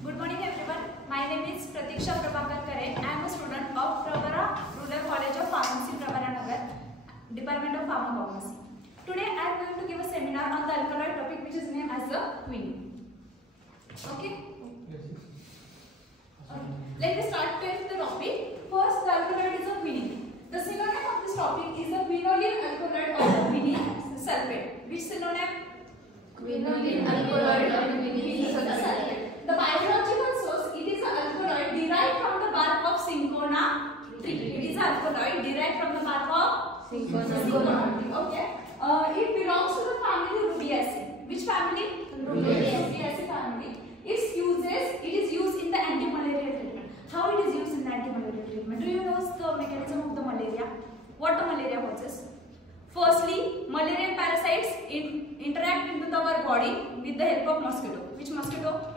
Good morning everyone. My name is Pratiksha Prabhakar Kare. I am a student of Pravara Rural College of Pharmacy, Pravara Nagar, Department of Pharmacology. Today I am going to give a seminar on the alkaloid topic which is named as the quinine. Okay? Let me start with the topic. First, the alkaloid is a quinine. The synonym of this topic is the quinoline alkaloid or the quinine sulfate. Which synonym? Quinoline alkaloid or quinine sulfate. The biological source, it is an alkaloid derived from the bark of cinchona tree. It is an alkaloid derived from the bark of cinchona tree. Okay. It belongs to the family Rubiaceae. Which family? Rubiaceae family. It is used in the anti-malarial treatment. How it is used in the anti-malarial treatment? Do you know the mechanism of the malaria? What the malaria causes? Firstly, malarial parasites interact with our body with the help of mosquito. Which mosquito?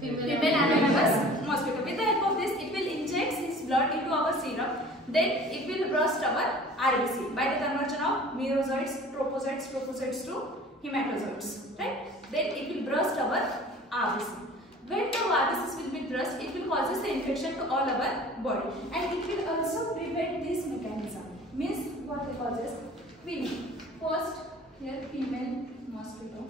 Female anaphylaxis mosquito. With the help of this, it will inject its blood into our serum. Then it will burst our RBC by the conversion of merozoites, trophozoites to hematozoites. Right? Then it will burst our RBC. When the RBCs will be burst, it will cause the infection to all our body, and it will also prevent this mechanism. Means what it causes? Quinine. First, here female mosquito.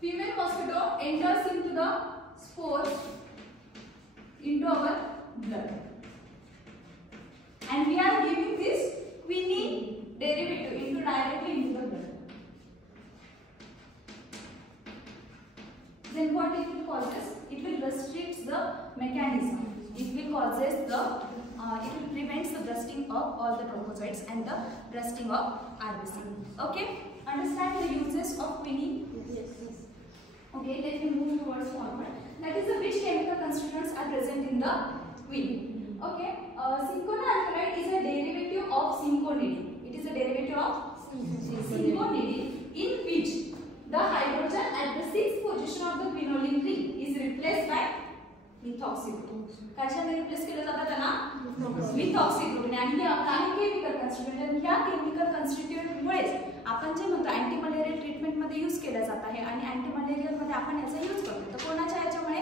Female mosquito enters into the spores into our blood, and we are giving this quinine derivative directly into the blood. Then what it will causes? It will restrict the mechanism. It will causes the it will prevent the bursting of all the trophozoites and the bursting of RBC. Okay, understand the uses of quinine? Yes. Okay, let me move towards forward. That is, which chemical constituents are present in the quinine. Okay, cinchona alkaloid is a derivative of cinchonidine. It is a derivative of cinchonidine, in which the hydrogen at the 6th position of the quinoline ring is replaced by methoxy group. कशाने replace केलं जातं त्यांना? methoxy group. आणि हे काही chemical constituent आणि ह्या chemical constituent मुळेच आपण जे म्हणतो अँटी मलेरियल ट्रीटमेंट मध्ये यूज केलं जात आहे आणि अँटी मलेरियल मध्ये आपण याचा यूज करतो. तर कोणाच्या याच्यामुळे?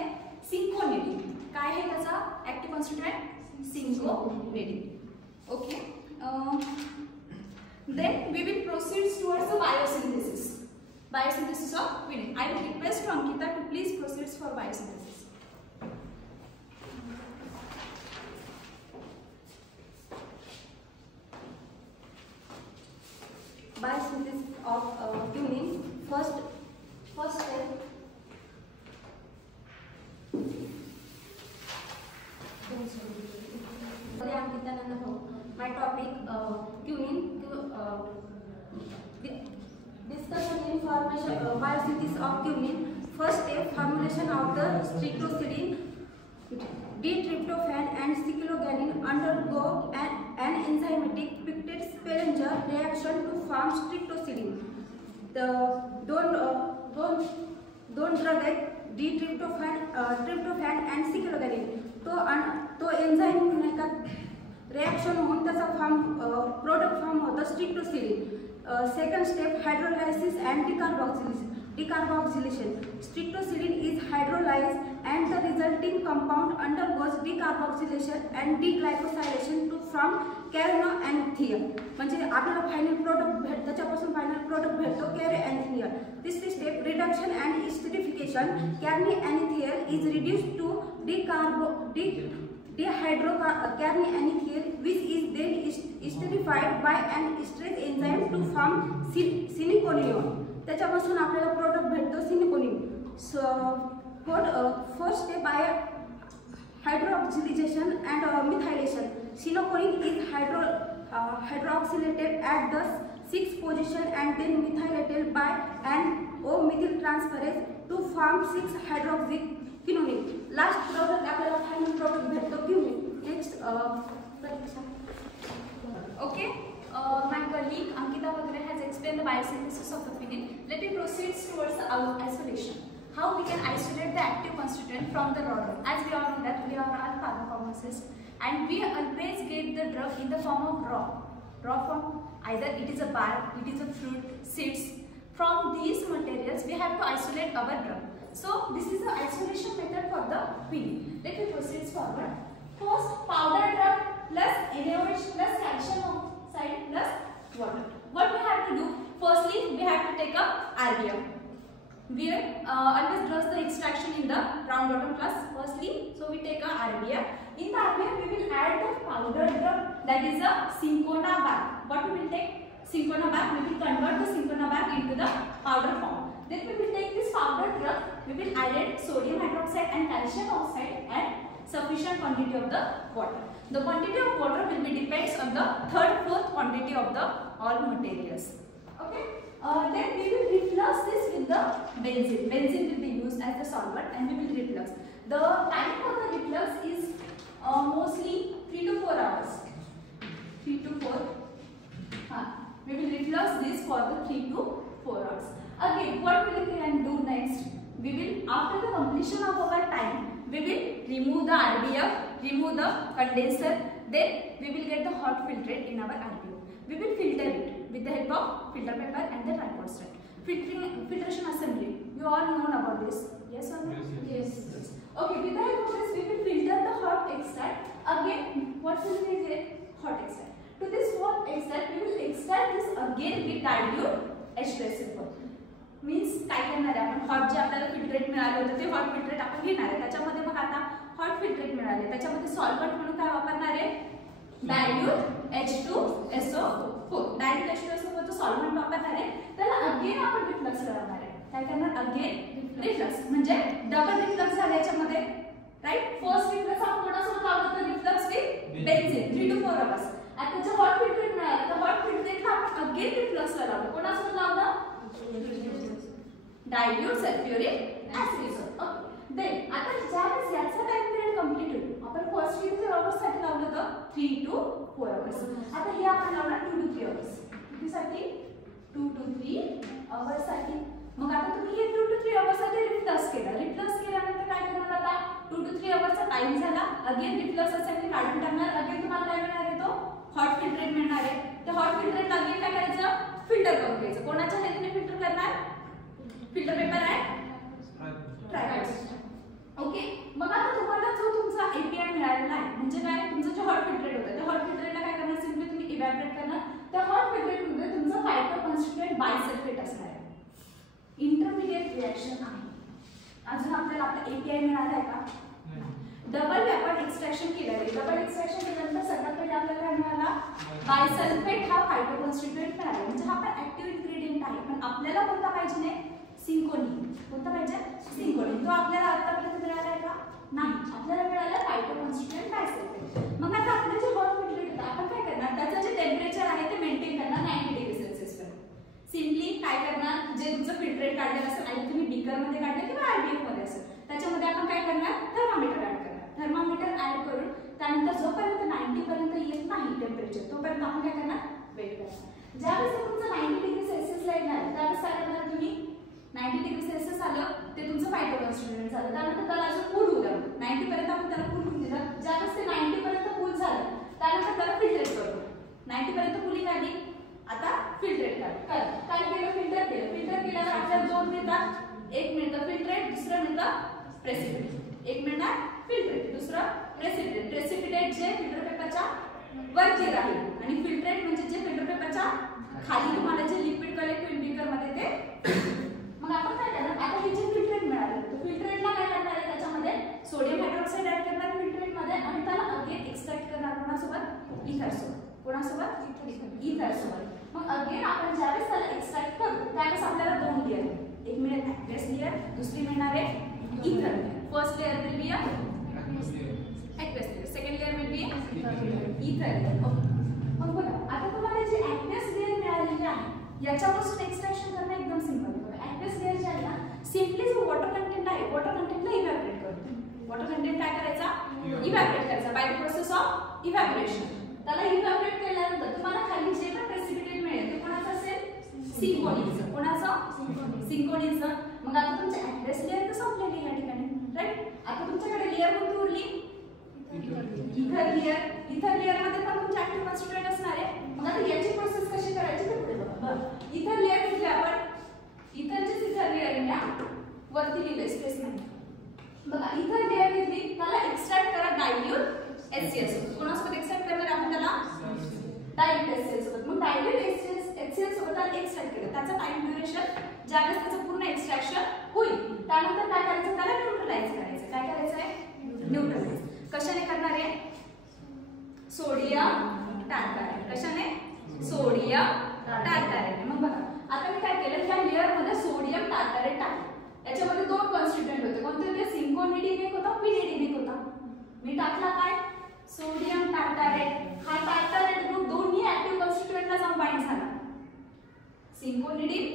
सिंकोनिडिन. काय आहे त्याचा active constituent? Cinchonidine. Okay. Then we will proceed towards the biosynthesis. Biosynthesis of quinine. I will request Ankita to please proceed for biosynthesis. Biosynthesis of quinine. First step. My topic quinine. Discussion information biosynthesis of quinine. First step, formulation of the streptococcus, D-tryptophan and cycloguanine undergo an enzymatic Pictet-Spellinger reaction to form streptococcus. Don't drug D-tryptophan and cycloguanine. तो enzyme reaction होऊन त्याचा product form होतं स्ट्रिप्टोसिलिन. Second step, hydrolysis and decarboxylation. Streptococcus is hydrolyzed and the resulting compound undergoes decarboxylation and deglycosylation to form carnitine. म्हणजे आपल्याला final product त्याच्यापासून final product भेटतो carnitine. तिसरी step, reduction and esterification. carnitine is reduced to dehydrocarnitine, which is then esterified by an esterase enzyme to form siliconiol. त्याच्यापासून आपल्याला product भेटतो सिलिकोनिन. First step आहे hydroxylation and methylation. Cinchonine is hydroxylated at the 6th position and then methylated by an O-methyl transferase to form 6-hydroxyquinone. Last product आपल्याला final product भेटतो quinine. Next Okay. My colleague Ankita Bagre has explained the biosynthesis of the quinine. Let me proceed towards the isolation. How we can isolate the active constituent from the raw drug? As we all know that we are all pharmacists, and we always get the drug in the form of raw form. Either it is a bark, it is a fruit, seeds, From these materials we have to isolate our drug. So this is the isolation method for the weaning. Let me proceed forward. First, powder drug plus NaOH plus calcium oxide plus water. What we have to do? Firstly, we have to take up RBF. We always does the extraction in the round bottom class. Firstly, so we take a RBF. In the RBF, we will add the powder drug, that is a cinchona bag. What we will take? Cinchona bag. We will convert the cinchona bag into the powder form. Then we will take this powder drug. We will add sodium hydroxide and calcium oxide and sufficient quantity of the water. The quantity of water will be depends on the third, fourth quantity of the all materials. Okay. Then we will reflux this with the benzene. Benzene will be used as the solvent and we will reflux. The time for the reflux is mostly 3 to 4 hours. 3 to 4. We will reflux this for the 3 to 4 hours. Again, what we can do next? We will, after the completion of our time, we will remove the RBF, remove the condenser. Then we will get the hot filtrate in our RBF. We will filter it with the help of filter paper and the tripod stand. Filtration assembly. You all know about this. Yes or no? Yes. Okay, with the help of this, we will filter the hot extract. Again, what will we get? Hot extract. To this hot extract, we will extract this again with dilute H2SO4. Means काय करणार आहे आपण hot जे आपल्याला filtrate मिळाले होते ते hot filtrate आपण घेणार आहे. त्याच्यामध्ये मग आता हॉट फिल्ट्रेट मिळाले, त्याच्यामध्ये सॉल्व्हेंट म्हणून काय वापरणार आहे? Dilute H2SO4. डायल्यूट H2SO4 चं सॉल्व्हेंट वापरणार आहे. त्याला अगेन आपण रिफ्लक्स करणार आहे. काय करणार? अगेन रिफ्लक्स म्हणजे डबल रिफ्लक्स झाले याच्यामध्ये, राइट? फर्स्ट रिफ्लक्स आपण कोणासोबत लावलं होतं? Reflux with benzene 3 to 4 hours. आता जे हॉट फिल्ट्रेट मिळालं तर हॉट फिल्ट्रेटला आपण अगेन रिफ्लक्स लावलं. कोणासोबत लावलं? Dilute sulphuric acid. Okay. Then आता ज्यावेळेस याचा टाइम पिरियड कंप्लीट होईल, आपण फर्स्ट 3 to 4 hours साठी लावलं होतं 3 to 4 hours. आता हे आपण लावणार 2 to 3 hours. कितीसाठी? 2 to 3 hours साठी. मग आता तुम्ही हे 2 to 3 hours साठी रिफ्लक्स केलं. रिफ्लक्स केल्यानंतर काय करणार? आता 2 to 3 hours चा टाइम झाला. अगेन रिफ्लक्स असेंबली काढून टाकणार. अगेन तुम्हाला काय मिळणार आहे? तो हॉट फिल्ट्रेट मिळणार आहे. ते हॉट फिल्ट्रेटला अगेन काय करायचं? फिल्टर करून घ्यायचं. कोणाच्या हेल्पने फिल्टर करणार? फिल्टर पेपर आहे ट्रायपॉड. ओके. मग आता तुम्हाला जो तुमचा एपीआय मिळालेला आहे म्हणजे काय? तुमचं जे हॉट फिल्ट्रेट होतं त्या हॉट फिल्ट्रेटला काय करणार? सिम्पली तुम्ही इव्हॅपोरेट करणार. त्या हॉट फिल्ट्रेटमध्ये तुमचं फायटोकॉन्स्टिट्युएंट बायसल्फेट असणार आहे. इंटरमिडिएट रिएक्शन आहे. अजून आपल्याला आपला एपीआय मिळाला आहे का? डबल आपण एक्सट्रॅक्शन केलं आहे. डबल एक्सट्रॅक्शन केल्यानंतर सगळ्यात पहिले आपल्याला काय मिळाला? बायसल्फेट हा फायटोकॉन्स्टिट्युएंट मिळाला. म्हणजे हा पण ऍक्टिव्ह इन्ग्रेडियंट आहे. पण आपल्याला कोणता पाहिजे नाही? सिंकोनी. कोणता पाहिजे? सिंकोनी. तो आपल्याला आतापर्यंत मिळाला आहे का? नाही. आपल्याला मिळाला फायटोकॉन्स्टिट्युएंट बायसल्फेट. मग आता आपलं जे हॉट फिल्ट्रेट होतं आपण काय करणार? त्याचं जे टेम्परेचर आहे ते मेंटेन करणार 90 डिग्री सेल्सिअस पर्यंत. सिम्पली काय करणार? जे तुमचं फिल्ट्रेट काढलेलं असेल आणि तुम्ही बीकर मध्ये काढलं किंवा आरबीएफ मध्ये असेल त्याच्यामध्ये आपण काय करणार? थर्मामीटर ऍड करणार. थर्मामीटर ऍड करून त्यानंतर जोपर्यंत 90 पर्यंत येत नाही टेम्परेचर तोपर्यंत आपण काय करणार? वेट करणार. ज्यावेळेस तुमचं 90 डिग्री सेल्सिअस ला येणार त्यावेळेस काय करणार तुम्ही? 90 डिग्री सेल्सिअस आलं ते तुमचं फायटोकॉन्स्टिट्युएंट झालं. त्यानंतर त्याला अजून कूल होऊ द्या. 90 पर्यंत आपण त्याला कूल होऊन दिलं. ज्यावेळेस ते 90 पर्यंत कूल झालं त्यानंतर त्याला फिल्ट्रेट करू. 90 पर्यंत कूलिंग आली. आता फिल्ट्रेट करा. काय केलं? फिल्टर केलं. फिल्टर केल्यावर आपल्याला दोन मिळतात. एक मिळतं फिल्ट्रेट, दुसरं मिळतं प्रेसिपिटेट. एक मिळणार फिल्ट्रेट, दुसरं प्रेसिपिटेट. प्रेसिपिटेट जे फिल्टर पेपरच्या वरती राहील आणि फिल्ट्रेट म्हणजे जे फिल्टर पेपरच्या खाली तुम्हाला जे लिक्विड कलेक्ट होईल बीकर मध्ये ते. मग आपण काय करणार? आता हे जे फिल्ट्रेट मिळालं तर फिल्ट्रेटला काय करणार आहे? त्याच्यामध्ये सोडियम हायड्रॉक्साईड ऍड करणार फिल्ट्रेट मध्ये आणि त्याला अगेन एक्सट्रॅक्ट करणार. कोणासोबत? इथर सोबत. कोणासोबत? इथर सोबत. मग अगेन आपण ज्यावेळेस त्याला एक्सट्रॅक्ट करू त्यावेळेस आपल्याला दोन लेयर मिळेल. एक मिळेल ऍक्वेस लेयर, दुसरी मिळणार आहे ether layer. First layer will be aqueous layer, second layer will be ether layer. Okay. मग बघा आता तुम्हाला जी ऍक्वेस लेयर मिळालेली आहे याच्यापासून एक्सट्रॅक्शन करणं एकदम सिंपल आहे. ऍक्वेस लेयर जे आहे ना सिम्पली जो वॉटर कंटेंट आहे वॉटर कंटेंटला इव्हॅपोरेट करतो. वॉटर कंटेंट काय करायचा? इव्हॅपोरेट करायचा by the process of evaporation. त्याला इव्हॅपोरेट केल्यानंतर तुम्हाला खाली जे पण प्रेसिपिटेट मिळेल ते कोणाचं असेल? सिंकोनीचं. कोणाचं? सिंकोनीचं. मग आता तुमची ऍक्वेस लेयर तर संपलेली या ठिकाणी, राईट? आता तुमच्याकडे लेयर कोणती उरली? इथर लेयर. इथर लेयर मध्ये पण तुमचे ऍक्टिव्ह कॉन्स्टिट्युएंट असणार आहे. मग आता याची प्रोसेस कशी करायची ते पुढे बघा. इथर लेयर घेतली आपण. दिले स्पेस नाही. बघा इथं लेअर घेतली त्याला एक्सट्रॅक्ट करा डायल्यूट HCl सोबत. कोणासोबत एक्सट्रॅक्ट करणार आपण त्याला डायल्यूट HCl सोबत. मग डायल्यूट HCl सोबत त्याला एक्सट्रॅक्ट केलं त्याचा टाइम ड्युरेशन ज्यावेळेस त्याचं पूर्ण एक्सट्रॅक्शन होईल त्यानंतर काय करायचं त्याला न्यूट्रलाइज करायचं. काय करायचं आहे न्यूट्रलाइज. कशाने करणार आहे सोडियम टार्टारेट. कशाने सोडियम टार्टारेट. मग बघा आता मी काय केलं त्या लेअर मध्ये सोडियम टार्टारेट टाकलं. याच्यामध्ये दोन कॉन्स्टिट्यूएंट होते कोणते होते सिंकोनिडीन एक होता क्विनिडीन एक होता. मी टाकला काय सोडियम टार्टारेट. हा टार्टारेट ग्रुप दोन्ही ऍक्टिव्ह कॉन्स्टिट्यूएंटला जाऊन बाइंड झाला. सिंकोनिडीन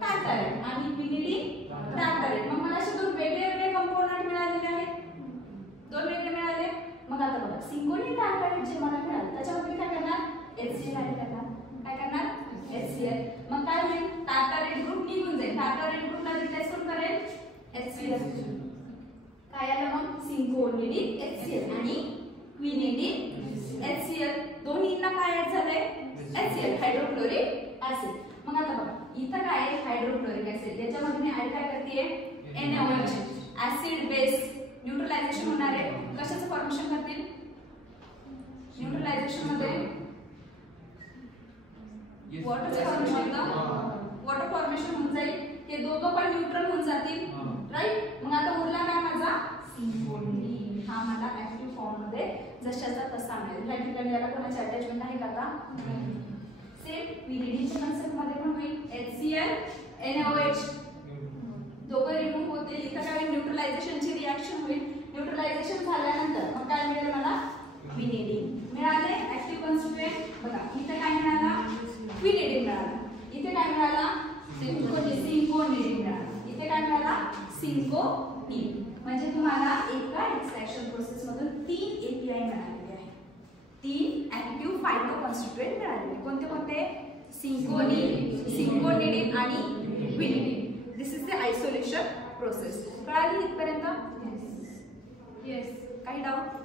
टार्टारेट आणि क्विनिडीन टार्टारेट. मग मला असे दोन वेगळे वेगळे कंपोनंट मिळालेले आहेत. दोन वेगळे मिळाले. मग आता बघा सिंकोनिडीन टार्टारेट जे मला मिळालं त्याच्यामध्ये काय करणार HCl ऍड करणार. काय करणार HCl. मग काय होईल टार्टारेट ग्रुप निघून जाईल. टार्टारेट ग्रुपला रिप्लेस करून करेल HCl. काय आलं मग सिंकोनिडीन HCl आणि क्विनिडीन HCl. दोन्हींना काय ऍड झालंय HCl हायड्रोक्लोरिक ऍसिड. मग आता बघा इथं काय आहे हायड्रोक्लोरिक ऍसिड. याच्यामध्ये मी ऍड काय करतेय NaOH ऍसिड बेस न्यूट्रलायझेशन होणार आहे. कशाचं फॉर्मेशन करतील न्यूट्रलायझेशन मध्ये वॉटरचं फॉर्मेशन होतं. वॉटर फॉर्मेशन होऊन जाईल. हे दोघं पण न्यूट्रल होऊन जातील राईट. मग आता उरला काय माझा सिंकोनिडीन. हा मला ऍक्टिव्ह फॉर्म मध्ये जशाचा तसा मिळेल. ह्या ठिकाणी याला कोणाची अटॅचमेंट आहे का आता सेम क्विनिडीनच्या कन्सेप्ट मध्ये पण होईल HCl NaOH दोघं रिमूव्ह होतील. इथं काय न्यूट्रलायझेशनची रिएक्शन होईल. न्यूट्रलायझेशन झाल्यानंतर मग काय मिळेल मला क्विनिडीन मिळाले ऍक्टिव्ह कॉन्स्टिट्यूएंट. बघा इथे काय मिळाला क्विनिडीन मिळाला. इथे काय मिळाला सिंकोनिडीन मिळाला. इथे काय मिळाला सिंकोनिन. म्हणजे तुम्हाला एका एक्सट्रॅक्शन प्रोसेस मधून 3 API मिळालेले आहेत. 3 ऍक्टिव्ह फायटो कॉन्स्टिट्यूएंट मिळालेले. कोणते कोणते सिंकोनिन सिंकोनिडीन आणि quinidine. This is the isolation process. कळाली इथपर्यंत? येस. काही डाऊट